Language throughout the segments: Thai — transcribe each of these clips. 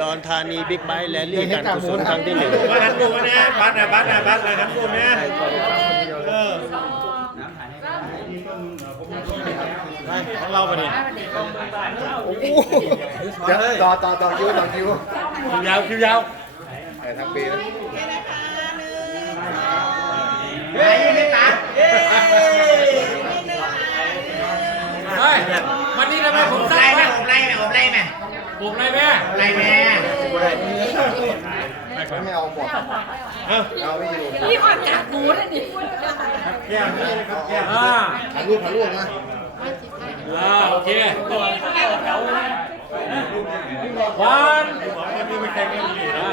ดรธานีบิ๊กไบค์และเรียกการกุศลครั้งที่หนึ่งมาหันกูมาเนี่ยบัตรนะบัตรนะบัตรนะหันกูเนี่ยเออไปของเราไปดิเดี๋ยวต่อต่อต่อคิวต่อคิวคิวยาวคิวยาวแต่ทั้งปีนะ ผมไล่ไหมไล่แม่ไม่เอาหมดเอาไม่อยู่พี่ออกจากหมูนั่นดิแก้วนี่ครับแก้วอ่าถ่ายรูปถ่ายรูปนะอ่าโอเควันนี่ไม่แข่งกันดีนะ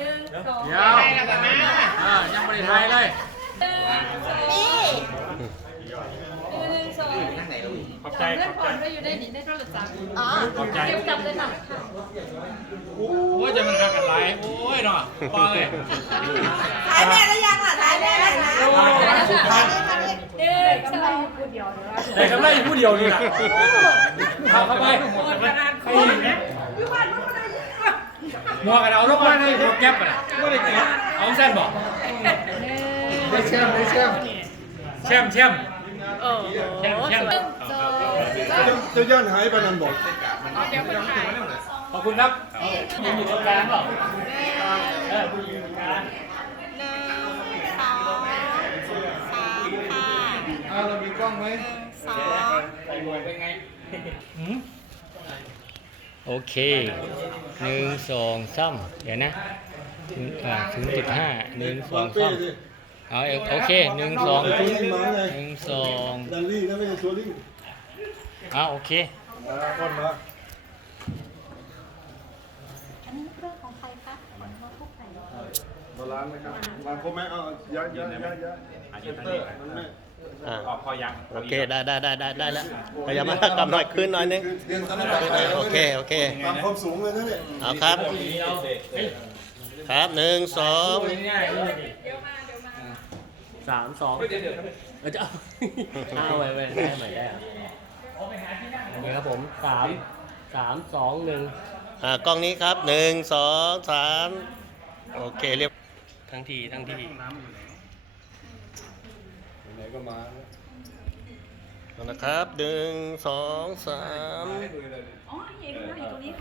ตรงกลางเลยเปลี่ยเปลี่ยนเปลี่ยนเปลี่ยนยาวอ่ายังไม่ได้ทายเลยขอบใจเพื่อนอบผใจมก็อยู่ในนี้ในโทรศัพท์ขอบใจเก็บจำเลยหน่อยโอ้ยจะมันทำกันไรโอ้ยเนาะฟังเลยถ่ายแม่แล้วยังล่ะถ่ายแม่แล้วนะโอ้ยถ่ายนี่ถ่ายนี่เด้อกำไรกูเดียวเลยว่าแต่กำไรผู้เดียวนี่แหละทำเข้าไปใครอีกเนี่ย มวกกันเอาลูกมาในหัวแก๊ปอะไม่ได้เก็บเอาเส้นบอกได้แชมป์ได้แชมป์แชมป์แชมป์แชมป์แชมป์จะย่านหายไปนั่นบอกขอบคุณครับยังอยู่ตรงกลางเปล่าเออผู้หญิงตรงกลางหนึ่งสองสามค่ะเอาเรามีกล้องไหมสองใส่หมวกเป็นไง โอเคหนึ่งสองสามเดี๋ยวนะถึงอ่าถึงจุดห้าหนึ่งสองสามเอาเอโอเคหนึ่งสองหนึ่งสองดันลี่นะไม่ใช่ชัวรี่เอาโอเคคนมาอันนี้เรื่องของใครคะมาพวกไหนบาลานซ์นะครับวางครบไหมเอาย้ายย้ายย้ายย้ายอายุท่านนี้มันไม่ อ่าพอพอยังโอเคได้ได้ได้ได้ได้แล้วพยายามมากำหน่อยขึ้นหน่อยนึงเรียนสำหรับโอเคโอเคตามความสูงเลยนะเนี่ยเอาครับ ครับหนึ่งสองง่ายเลยสามสองเราจะเอาเอาไว้ไว้ได้ใหม่ได้เหรอโอเคครับผมสามสามสองหนึ่งอ่ากล้องนี้ครับหนึ่งสองสามโอเคเรียบทั้งทีทั้งที ไหนก็มานะครับหนึ่งสองสาม อ๋อเห็นอยู่ตรงนี้ค่ะ